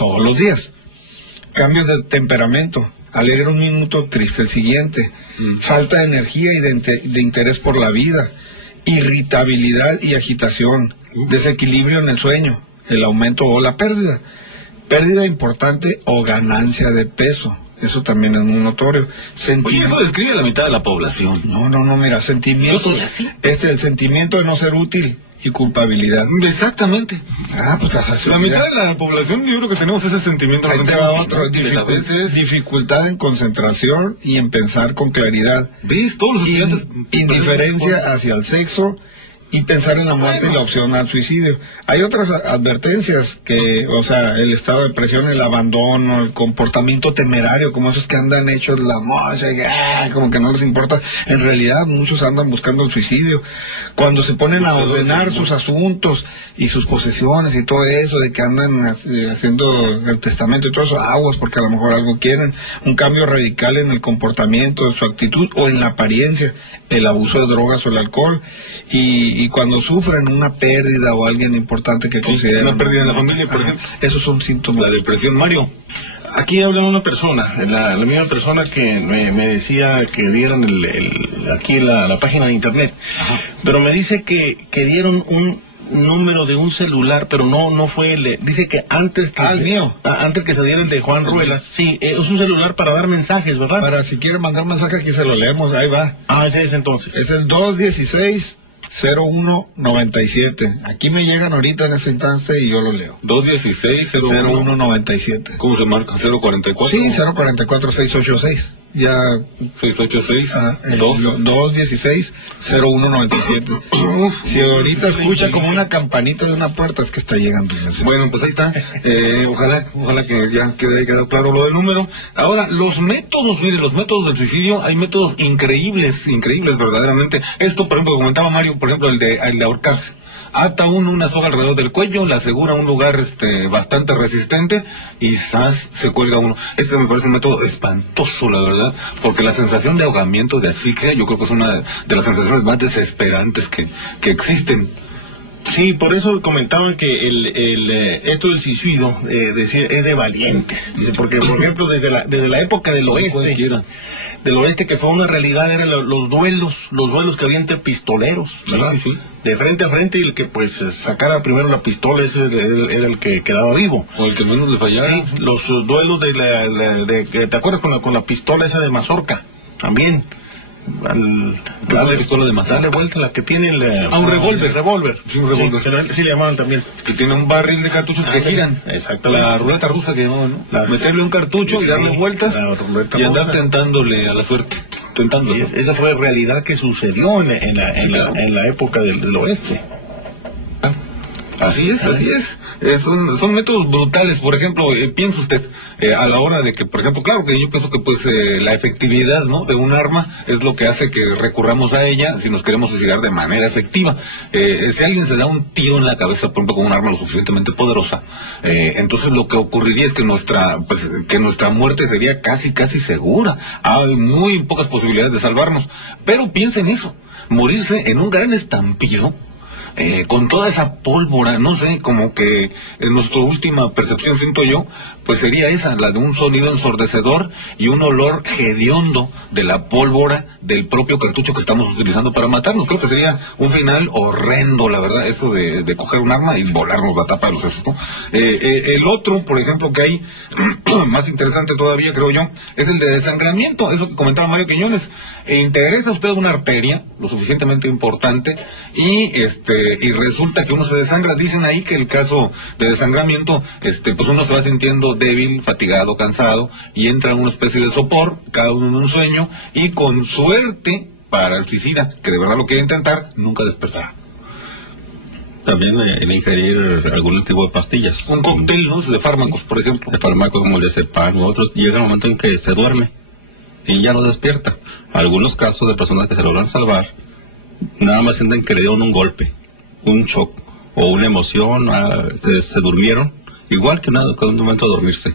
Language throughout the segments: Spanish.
todos los días. Cambios de temperamento, alegre un minuto, triste el siguiente. Falta de energía y de interés por la vida, irritabilidad y agitación, desequilibrio en el sueño, el aumento o la pérdida importante o ganancia de peso. Eso también es muy notorio. Oye, eso describe a la mitad de la población. No, mira, sentimiento. El sentimiento de no ser útil y culpabilidad. Exactamente. Pues así. La mitad de la población, yo creo que tenemos ese sentimiento. Ahí te va otro. Dificultad en concentración y en pensar con claridad. ¿Ves? Todos los estudiantes. Indiferencia hacia el sexo y pensar en la muerte y la opción al suicidio. Hay otras advertencias que, o sea, el estado de depresión, el abandono, el comportamiento temerario, como esos que andan hechos la mocha, como que no les importa. En realidad muchos andan buscando el suicidio. Cuando se ponen a ordenar sus asuntos y sus posesiones y todo eso, de que andan haciendo el testamento y todo eso, aguas, porque a lo mejor algo quieren. Un cambio radical en el comportamiento, en su actitud o en la apariencia, el abuso de drogas o el alcohol. Y cuando sufren una pérdida o alguien importante que consideran... Una pérdida en la familia, por ejemplo. Esos son síntomas. La depresión, Mario. Aquí habla una persona, la misma persona que me decía que dieran aquí la página de internet. Ajá. Pero me dice que dieron un número de un celular, pero no fue dice que antes que el mío. Antes que se diera el de Juan Ruelas. Sí, es un celular para dar mensajes, ¿verdad? Para si quieren mandar mensaje, aquí se lo leemos, ahí va. Ese es entonces. Es el 216-0197. Aquí me llegan ahorita en ese instante y yo lo leo. 216-0197. ¿Cómo se marca? ¿044? Sí, 044-686. Ya 686 216-0197. Si ahorita escucha como una campanita de una puerta, es que está llegando. Bueno, pues ahí está. Ojalá que ya haya quedado claro lo del número. Ahora, los métodos del suicidio, hay métodos increíbles verdaderamente. Esto, por ejemplo, comentaba Mario, por ejemplo, el de ahorcarse. Ata uno una soga alrededor del cuello, la asegura un lugar bastante resistente y ¡zas! Se cuelga uno. Este me parece un método espantoso, la verdad, porque la sensación de ahogamiento, de asfixia, yo creo que es una de las sensaciones más desesperantes que existen. Sí, por eso comentaban que esto del suicidio es de valientes. Dice, porque, por ejemplo, desde la época del oeste, que fue una realidad, eran los duelos que había entre pistoleros, ¿verdad? Sí. De frente a frente, y el que pues sacara primero la pistola, ese era el que quedaba vivo. O el que menos le fallara. Sí, los duelos ¿te acuerdas con la pistola esa de mazorca? También. Dale pistola de mazorca. Dale vuelta, la que tiene un revólver. Sí, un revólver. Sí, le llamaban también. Que tiene un barril de cartuchos que giran. Exactamente. La ruleta rusa que llamaban, ¿no? Meterle un cartucho y darle vueltas y andar tentándole a la suerte. Sí, esa fue realidad que sucedió en la época del oeste. Así es. Son métodos brutales. Por ejemplo, piensa usted, a la hora de que, por ejemplo, claro que yo pienso que pues la efectividad, ¿no?, de un arma es lo que hace que recurramos a ella si nos queremos suicidar de manera efectiva. Si alguien se da un tiro en la cabeza, por ejemplo, con un arma lo suficientemente poderosa, entonces lo que ocurriría es que nuestra muerte sería casi segura. Hay muy pocas posibilidades de salvarnos. Pero piensa en eso, morirse en un gran estampido, con toda esa pólvora, no sé, como que en nuestra última percepción, siento yo, pues sería esa, la de un sonido ensordecedor y un olor hediondo de la pólvora del propio cartucho que estamos utilizando para matarnos. Creo que sería un final horrendo, la verdad, eso de coger un arma y volarnos la tapa de los sesos, ¿no? El otro, por ejemplo, que hay, más interesante todavía, creo yo, es el de desangramiento, eso que comentaba Mario Quiñones. Interesa usted una arteria lo suficientemente importante y resulta que uno se desangra. Dicen ahí que el caso de desangramiento, pues uno se va sintiendo débil, fatigado, cansado, y entra en una especie de sopor, cada uno en un sueño, y con suerte para el suicida, que de verdad lo quiere intentar, nunca despertará. También el ingerir algún tipo de pastillas. Un cóctel, ¿no?, de fármacos, por ejemplo. De fármacos como el de Cepam u otros, llega el momento en que se duerme y ya no despierta. Algunos casos de personas que se logran salvar, nada más sienten que le dieron un golpe, un shock o una emoción, se durmieron, igual que un momento de dormirse.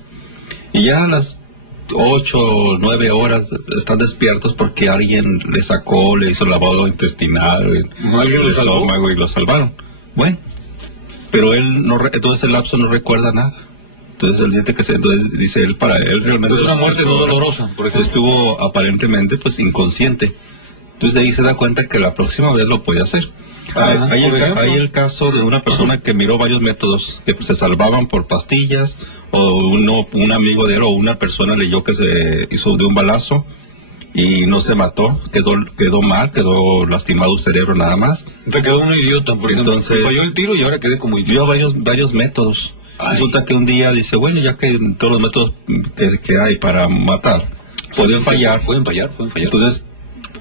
Y ya a las 8 o 9 horas están despiertos porque alguien le sacó, le hizo lavado intestinal, alguien lo salvó y lo salvaron. Bueno, pero él no, todo ese lapso no recuerda nada. Entonces él dice él, para él realmente es una muerte no dolorosa, por ejemplo. Estuvo aparentemente pues inconsciente. Entonces de ahí se da cuenta que la próxima vez lo puede hacer. Hay el caso de una persona que miró varios métodos que se salvaban por pastillas, o un amigo de él o una persona leyó que se hizo de un balazo y no se mató, quedó mal, quedó lastimado el cerebro nada más. Entonces quedó un idiota, por ejemplo. Entonces falló el tiro y ahora quedé como idiota. Vio varios métodos. Resulta que un día dice, bueno, ya que todos los métodos que hay para matar pueden fallar. Entonces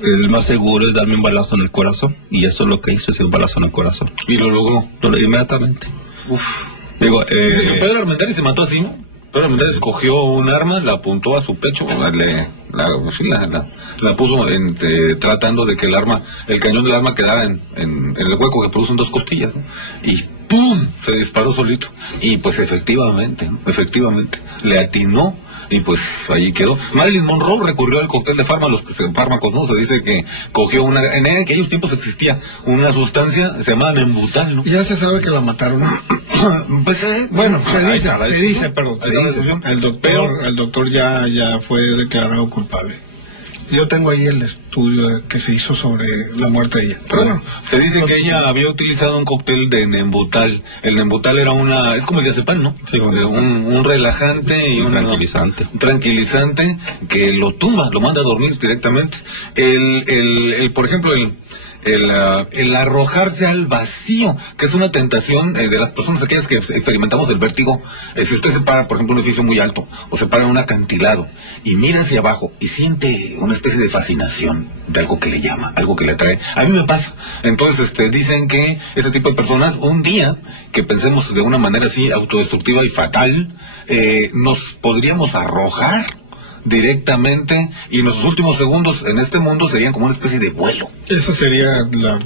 el más seguro es darme un balazo en el corazón, y eso es lo que hizo, es un balazo en el corazón. Y lo logró. Inmediatamente. Dice que Pedro Armendáriz se mató así, ¿no? Pedro Armendáriz cogió un arma, la apuntó a su pecho, la puso tratando de que el cañón del arma quedara en el hueco que producen dos costillas, ¿no? Y ¡pum! Se disparó solito. Y pues efectivamente le atinó. Y pues allí quedó. Marilyn Monroe recurrió al cóctel de fármacos, ¿no? Se dice que cogió en aquellos tiempos existía una sustancia, se llamaba Nembutal, ¿no? Ya se sabe que la mataron. Pues bueno, se dice, el doctor ya fue declarado culpable. Yo tengo ahí el estudio que se hizo sobre la muerte de ella. Pero bueno, se dice que ella había utilizado un cóctel de Nembutal. El Nembutal era es como el diazepam, ¿no? Sí, un relajante y un tranquilizante que lo tumba, lo manda a dormir directamente. Por ejemplo, el arrojarse al vacío, que es una tentación de las personas aquellas que experimentamos el vértigo. Si usted se para, por ejemplo, en un edificio muy alto, o se para en un acantilado y mira hacia abajo y siente una especie de fascinación de algo que le llama, algo que le atrae. A mí me pasa. Entonces dicen que ese tipo de personas, un día que pensemos de una manera así autodestructiva y fatal, nos podríamos arrojar directamente, y nuestros últimos segundos en este mundo serían como una especie de vuelo. Esa sería la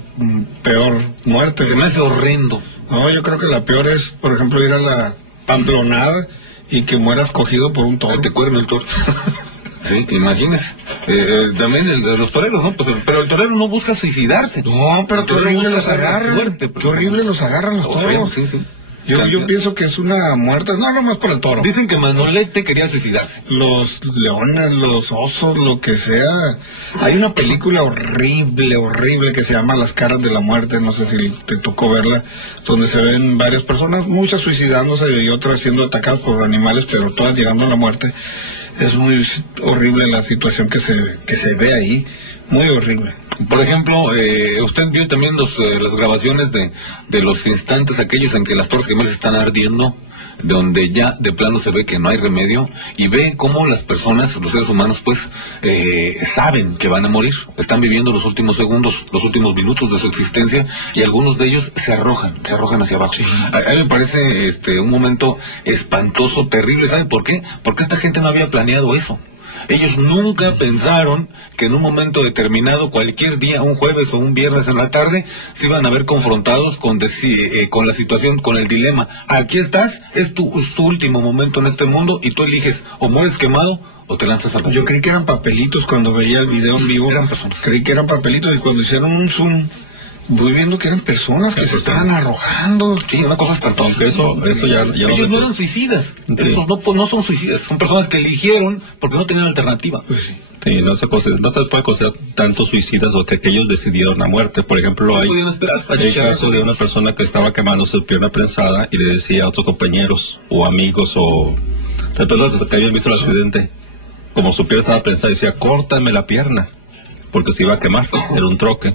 peor muerte. Se me hace horrendo. No, yo creo que la peor es, por ejemplo, ir a la Pamplonada y que mueras cogido por un toro. Te cuerno el toro. Sí, imagínese. También los toreros, ¿no? Pues, pero el torero no busca suicidarse. No, pero qué horrible los agarran. Qué horrible los agarran los toros. Sí. Yo pienso que es una muerte, no nomás por el toro. Dicen que Manolete quería suicidarse. Los leones, los osos, lo que sea. Hay una película horrible que se llama Las caras de la muerte, no sé si te tocó verla, donde se ven varias personas, muchas suicidándose y otras siendo atacadas por animales, pero todas llegando a la muerte. Es muy horrible la situación que se ve ahí, muy horrible. Por ejemplo, usted vio también las grabaciones de los instantes aquellos en que las Torres Gemelas están ardiendo, donde ya de plano se ve que no hay remedio, y ve cómo las personas, los seres humanos, pues saben que van a morir, están viviendo los últimos segundos, los últimos minutos de su existencia, y algunos de ellos se arrojan hacia abajo. Sí. A mí me parece un momento espantoso, terrible. ¿Sabe por qué? Porque esta gente no había planeado eso. Ellos nunca pensaron que en un momento determinado, cualquier día, un jueves o un viernes en la tarde, se iban a ver confrontados con la situación, con el dilema. Aquí estás, es tu último momento en este mundo, y tú eliges, o mueres quemado o te lanzas al vacío. Yo creí que eran papelitos cuando veía el video en vivo. Eran personas. Creí que eran papelitos, y cuando hicieron un zoom, voy viendo que eran personas que se estaban arrojando. Sí, una cosa espantosa. Aunque eso ya ellos no eran suicidas. Sí. Estos no son suicidas. Son personas que eligieron porque no tenían alternativa. Sí, no se puede considerar tanto suicidas, o que aquellos decidieron la muerte. Por ejemplo, hay el caso de una persona que estaba quemando su pierna prensada y le decía a otros compañeros o amigos o de personas que habían visto el accidente, como su pierna estaba prensada, decía: córtame la pierna, porque se iba a quemar. Era un troque.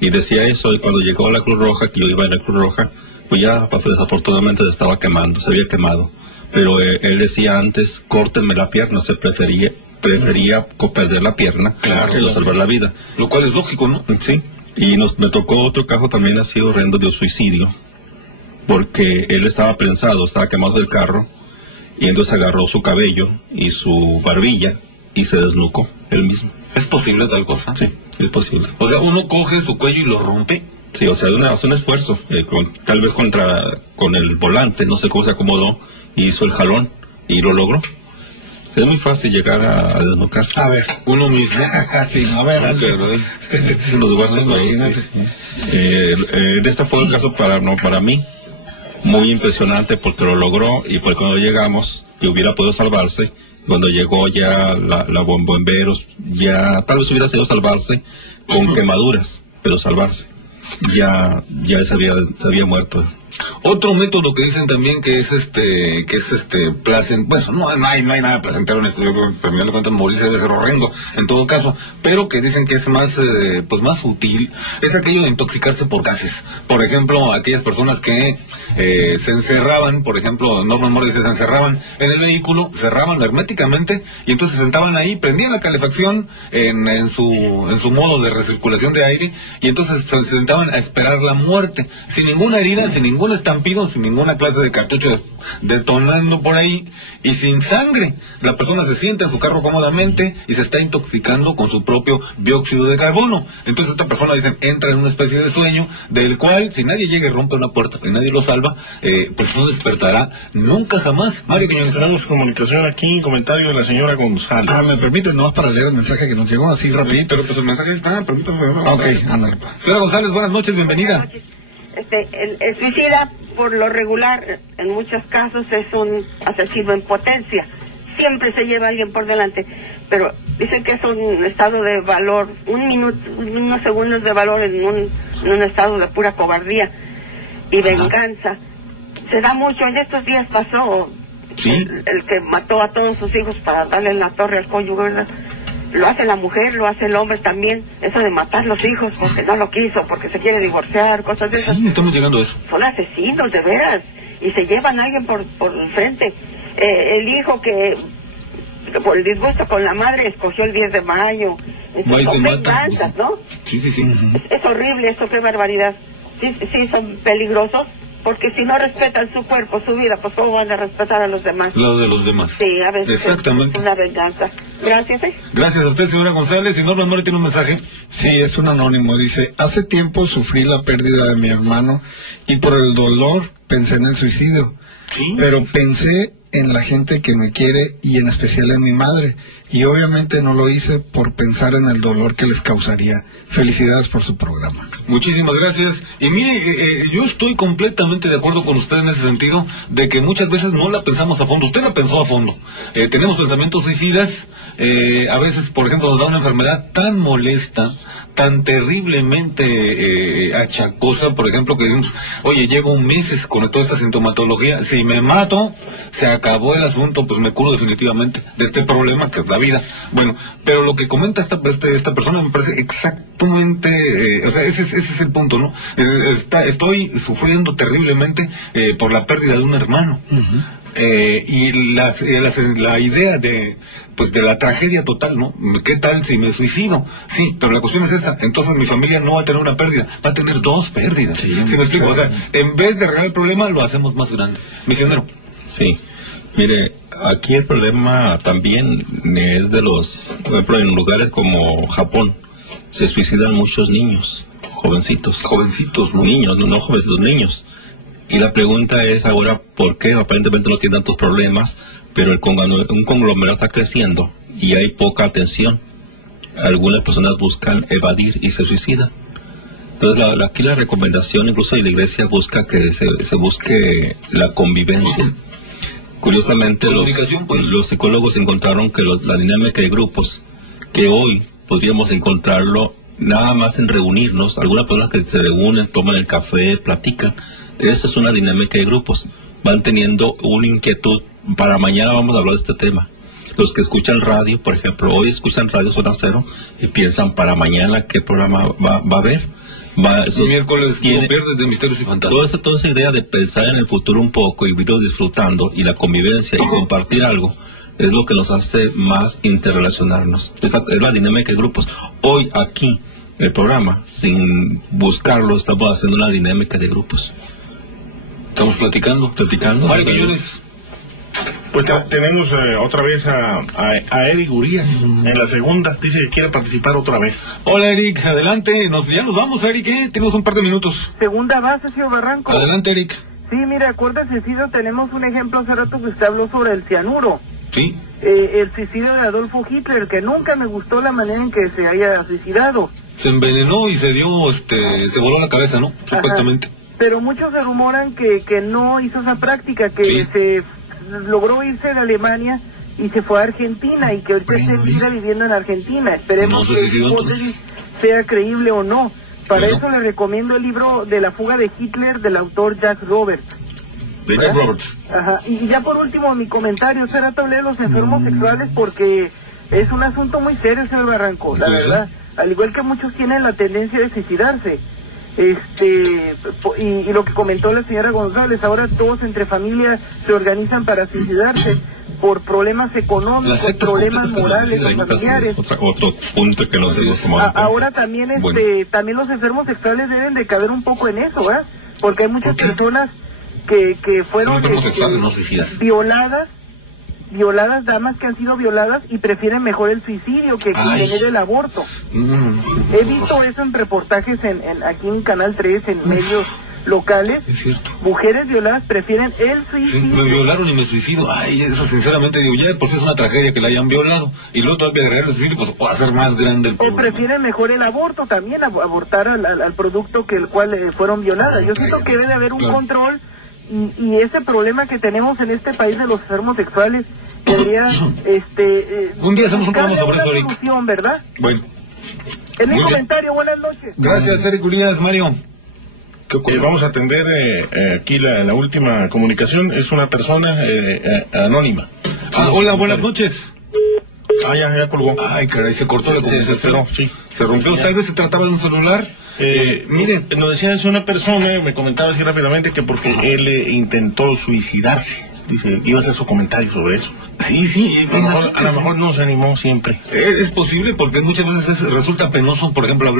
Y decía eso, y cuando llegó a la Cruz Roja, que yo iba en la Cruz Roja, pues ya desafortunadamente se estaba quemando, se había quemado. Pero él decía antes: córtenme la pierna. Se prefería perder la pierna, claro, que salvar la vida. Lo cual es lógico, ¿no? Sí. Y me tocó otro caso también así horrendo de suicidio, porque él estaba prensado, estaba quemado del carro, y entonces agarró su cabello y su barbilla y se desnucó él mismo. ¿Es posible tal cosa? Sí, es posible. O sea, uno coge su cuello y lo rompe. Sí, o sea, hace un esfuerzo, tal vez con el volante, no sé cómo se acomodó, y hizo el jalón, y lo logró. Es muy fácil llegar a desnucarse. A ver, uno mismo. Sí, a ver, los huesos no. Este fue el caso para mí. muy impresionante porque lo logró, y pues cuando llegamos, que hubiera podido salvarse, cuando llegó ya la bomberos, ya tal vez hubiera sido salvarse con quemaduras, pero salvarse, ya se había muerto. Otro método que dicen también que es placentero, bueno, no hay nada placentero en esto, yo creo que al final de cuentas morirse debe ser horrendo en todo caso, pero que dicen que es más más útil, es aquello de intoxicarse por gases. Por ejemplo, aquellas personas que se encerraban, por ejemplo, Norman Mori dice, se encerraban en el vehículo, cerraban herméticamente y entonces se sentaban ahí, prendían la calefacción en su modo de recirculación de aire, y entonces se sentaban a esperar la muerte, sin ninguna herida, sin ningún estampido, sin ninguna clase de cartucho detonando por ahí, y sin sangre. La persona se sienta en su carro cómodamente y se está intoxicando con su propio dióxido de carbono. Entonces esta persona, dicen, entra en una especie de sueño del cual, si nadie llega y rompe una puerta y nadie lo salva, pues no despertará nunca jamás. Mario Quiñones. Tenemos comunicación aquí, comentario de la señora González. ¿Me permite? No, para leer el mensaje que nos llegó así rapidito. Pero pues el mensaje está, permítame. Ok, ándale. Señora González, buenas noches, bienvenida. Buenas noches. El suicida, por lo regular, en muchos casos es un asesino en potencia. Siempre se lleva a alguien por delante. Pero dicen que es un estado de valor, unos segundos de valor en un estado de pura cobardía y venganza. Se da mucho. En estos días pasó el que mató a todos sus hijos para darle en la torre al cónyuge, ¿verdad? Lo hace la mujer, lo hace el hombre también. Eso de matar los hijos porque no lo quiso, porque se quiere divorciar, cosas de esas. Sí, estamos llegando a eso. Son asesinos, de veras. Y se llevan a alguien por el frente. El hijo que, por el disgusto con la madre, escogió el 10 de mayo. Son venganzas, ¿no? Sí. Es horrible eso, qué barbaridad. Sí, son peligrosos. Porque si no respetan su cuerpo, su vida, pues ¿cómo van a respetar a los demás? Lo de los demás. Sí, a veces exactamente. Es una venganza. Gracias. Gracias a usted, señora González. Y Norman Mori tiene un mensaje. Sí, es un anónimo. Dice, hace tiempo sufrí la pérdida de mi hermano y por el dolor pensé en el suicidio. ¿Sí? Pero pensé en la gente que me quiere y en especial en mi madre. Y obviamente no lo hice por pensar en el dolor que les causaría. Felicidades por su programa. Muchísimas gracias. Y mire, yo estoy completamente de acuerdo con usted en ese sentido, de que muchas veces no la pensamos a fondo. Usted la pensó a fondo. Tenemos pensamientos suicidas. A veces, por ejemplo, nos da una enfermedad tan molesta, tan terriblemente achacosa, por ejemplo, que decimos, oye, llevo meses con toda esta sintomatología, si me mato, se acabó el asunto, pues me curo definitivamente de este problema que es la vida. Bueno, pero lo que comenta esta persona me parece exactamente, o sea, ese es el punto, ¿no? Estoy sufriendo terriblemente por la pérdida de un hermano. Y la idea de la tragedia total, ¿no? ¿Qué tal si me suicido? Sí, pero la cuestión es esta, entonces mi familia no va a tener una pérdida, va a tener dos pérdidas. ¿Sí me explico? O sea, en vez de arreglar el problema, lo hacemos más grande. Misionero. Sí, mire, aquí el problema también es de por ejemplo, en lugares como Japón, se suicidan muchos niños, jovencitos, ¿no? Niños, no jovencitos, niños. Y la pregunta es ahora, ¿por qué? Aparentemente no tienen tantos problemas, pero un conglomerado está creciendo y hay poca atención. Algunas personas buscan evadir y se suicidan. Entonces aquí la recomendación, incluso de la iglesia, busca que se busque la convivencia. Curiosamente, los psicólogos encontraron que la dinámica de grupos, que hoy podríamos encontrarlo nada más en reunirnos, algunas personas que se reúnen, toman el café, platican. Esa es una dinámica de grupos. Van teniendo una inquietud. Para mañana vamos a hablar de este tema. Los que escuchan radio, por ejemplo, hoy escuchan Radio Zona Cero y piensan para mañana qué programa va a haber. Miércoles no pierdes de Misterios y Fantasmas. Toda esa idea de pensar en el futuro un poco y irnos disfrutando, y la convivencia y compartir algo, es lo que nos hace más interrelacionarnos. Esta es la dinámica de grupos. Hoy aquí, el programa, sin buscarlo, estamos haciendo una dinámica de grupos. Estamos platicando. Mario Quiñones. Pues tenemos otra vez a Eric Urias en la segunda. Dice que quiere participar otra vez. Hola, Eric, adelante. Ya nos vamos, Eric, tenemos un par de minutos. Segunda base, señor Barranco. Adelante, Eric. Sí, mire, acuérdese, Cido, tenemos un ejemplo hace rato que usted habló sobre el cianuro. Sí. El suicidio de Adolfo Hitler, que nunca me gustó la manera en que se haya suicidado. Se envenenó y se voló la cabeza, ¿no? Supuestamente. pero muchos se rumoran que no hizo esa práctica, que se logró irse de Alemania y se fue a Argentina y que ahorita se sigue viviendo en Argentina. Esperemos que esa hipótesis sea creíble o no. Para eso le recomiendo el libro de La fuga de Hitler del autor Jack Roberts. De Jack Roberts. Ajá. Y ya por último mi comentario, será hablé de los enfermos sexuales porque es un asunto muy serio, señor Barranco, la verdad. Al igual que muchos tienen la tendencia de suicidarse. Y lo que comentó la señora González, ahora todos entre familias se organizan para suicidarse por problemas económicos, problemas morales o familiares. Otro punto que nos debemos tomar. Ahora también también los enfermos sexuales deben de caber un poco en eso, ¿verdad? Porque hay muchas personas que fueron violadas, damas que han sido violadas y prefieren mejor el suicidio que tener el aborto. He visto eso en reportajes aquí en Canal 3, en medios locales. Es cierto. Mujeres violadas prefieren el suicidio. Sí, me violaron y me suicido. Ay, eso sinceramente digo, ya por si es una tragedia que la hayan violado. Y luego todavía agregar el suicidio, pues va a ser más grande el problema. O prefieren mejor el aborto también, abortar al producto que el cual fueron violadas. Yo siento que debe de haber un control. Y ese problema que tenemos en este país de los enfermos sexuales debería un día hacemos un programa sobre eso, Eric. Solución, ¿verdad? Bueno, es mi comentario. Buenas noches. Gracias, Eric Urias. Mario, vamos a atender aquí la última comunicación. Es una persona anónima. Hola, buenas noches. Ya colgó. Ay, caray, se cortó la comunicación. Se rompió. Tal vez se trataba de un celular. Miren, nos decía es una persona, me comentaba así rápidamente que porque él intentó suicidarse. Dice, iba a hacer su comentario sobre eso. Sí. A lo mejor no se animó siempre. Es posible porque muchas veces resulta penoso, por ejemplo,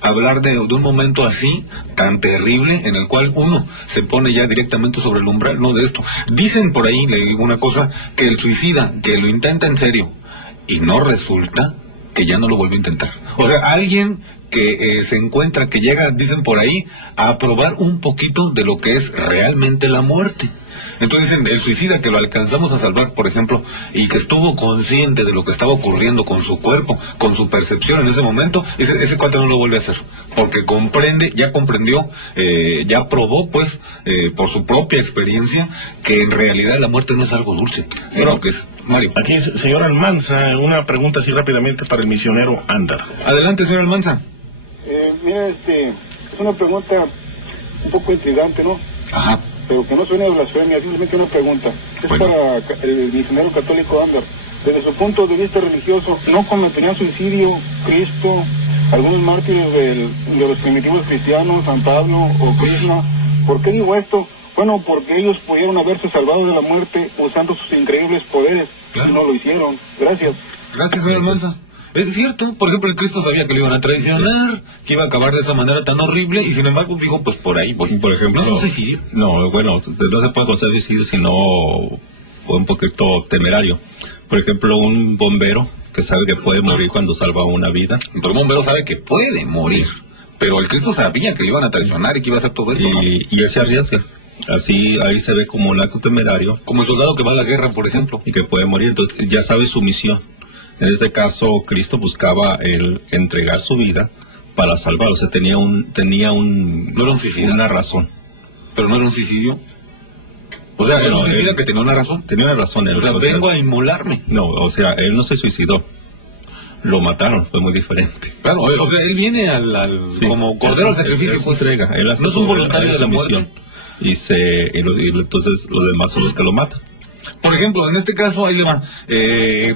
hablar de un momento así, tan terrible, en el cual uno se pone ya directamente sobre el umbral, no de esto. Dicen por ahí, le digo una cosa, que el suicida, que lo intenta en serio, y no resulta, que ya no lo vuelve a intentar. O sea, alguien que se encuentra, que llega, dicen por ahí, a probar un poquito de lo que es realmente la muerte. Entonces dicen, el suicida que lo alcanzamos a salvar, por ejemplo, y que estuvo consciente de lo que estaba ocurriendo con su cuerpo, con su percepción en ese momento, ese cuate no lo vuelve a hacer, porque ya comprendió, ya probó, pues, por su propia experiencia, que en realidad la muerte no es algo dulce, sino que es... Mario. Aquí, señor Almanza, una pregunta así rápidamente para el misionero Andar. Adelante, señor Almanza. Mira, es una pregunta un poco intrigante, ¿no? Ajá. Pero que no suene a blasfemia, simplemente una pregunta. Es para el misionero católico Andar. Desde su punto de vista religioso, ¿no cometerían suicidio Cristo, algunos mártires de los primitivos cristianos, San Pablo o Krishna? ¿Por qué digo esto? Bueno, porque ellos pudieron haberse salvado de la muerte usando sus increíbles poderes, y no lo hicieron. Gracias. Gracias, señor Almanza. Es cierto, por ejemplo, el Cristo sabía que lo iban a traicionar, que iba a acabar de esa manera tan horrible, y sin embargo dijo, pues por ahí voy. Por ejemplo, ¿no es un suicidio? No, bueno, no se puede considerar suicidio, sino un poquito temerario. Por ejemplo, un bombero que sabe que puede morir cuando salva una vida. Pero un bombero sabe que puede morir, pero el Cristo sabía que lo iban a traicionar y que iba a hacer todo esto, ¿no? Y él se arriesga. Así, ahí se ve como un acto temerario. Como el soldado que va a la guerra, por ejemplo. Y que puede morir, entonces ya sabe su misión. En este caso, Cristo buscaba el entregar su vida para salvar. O sea, tenía no era un suicidio, una razón. Pero no era un suicidio. O sea, era un suicida que tenía una razón. Tenía una razón. O sea, vengo a inmolarme. No, o sea, él no se suicidó. Lo mataron, fue muy diferente. Claro, o sea, él viene como cordero al sacrificio. Pues entrega. Él no es un voluntario de la muerte. Y entonces los demás son los que lo matan. Por ejemplo, en este caso, ahí le va.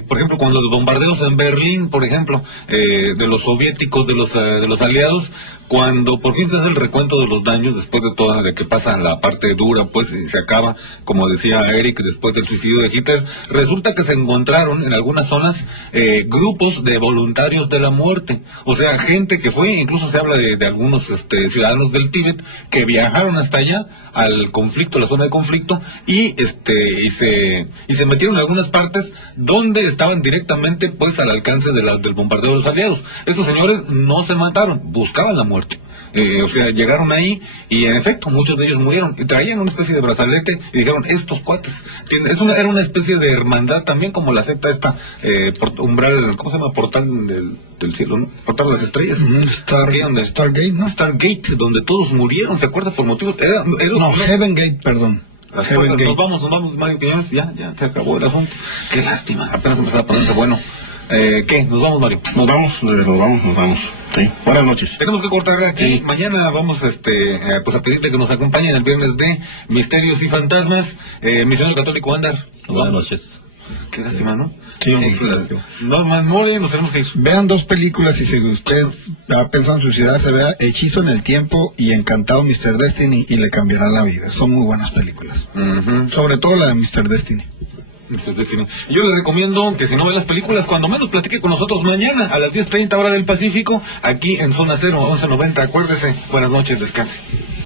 Por ejemplo, cuando los bombardeos en Berlín, por ejemplo, de los soviéticos, de los aliados, cuando por fin se hace el recuento de los daños, después de que pasa la parte dura, pues, y se acaba, como decía Eric, después del suicidio de Hitler, resulta que se encontraron en algunas zonas grupos de voluntarios de la muerte. O sea, gente que fue, incluso se habla de algunos ciudadanos del Tíbet, que viajaron hasta allá, al conflicto, la zona de conflicto, y se y se metieron en algunas partes donde estaban directamente pues al alcance del bombardeo de los aliados. Estos señores no se mataron, buscaban la muerte. O sea, llegaron ahí y en efecto muchos de ellos murieron y traían una especie de brazalete y dijeron, estos cuates era una especie de hermandad también, como la secta esta umbral, ¿cómo se llama? Portal del cielo, ¿no? Portal de las estrellas. Stargate, ¿no? Stargate, donde todos murieron, ¿se acuerda? Por motivos Heaven Gate, perdón. Nos vamos, Mario Quiñones, ya se acabó el asunto. Qué lástima, apenas empezó a ponerse bueno. ¿Qué? ¿Nos vamos, Mario? Nos vamos. Sí. Buenas noches. Tenemos que cortar aquí. Sí. Mañana vamos pues a pedirle que nos acompañen el viernes de Misterios y Fantasmas. Misionero Católico Andar. Buenas noches. Qué lástima, ¿no? Sí, Norman More, nos tenemos que ir. Vean 2 películas y si usted ha pensado en suicidarse, vea Hechizo en el Tiempo y Encantado Mr. Destiny y le cambiará la vida. Son muy buenas películas. Sobre todo la de Mr. Destiny. Yo le recomiendo que si no ve las películas, cuando menos platique con nosotros mañana a las 10:30 hora del Pacífico, aquí en Zona 0, 1190. Acuérdese, buenas noches, descanse.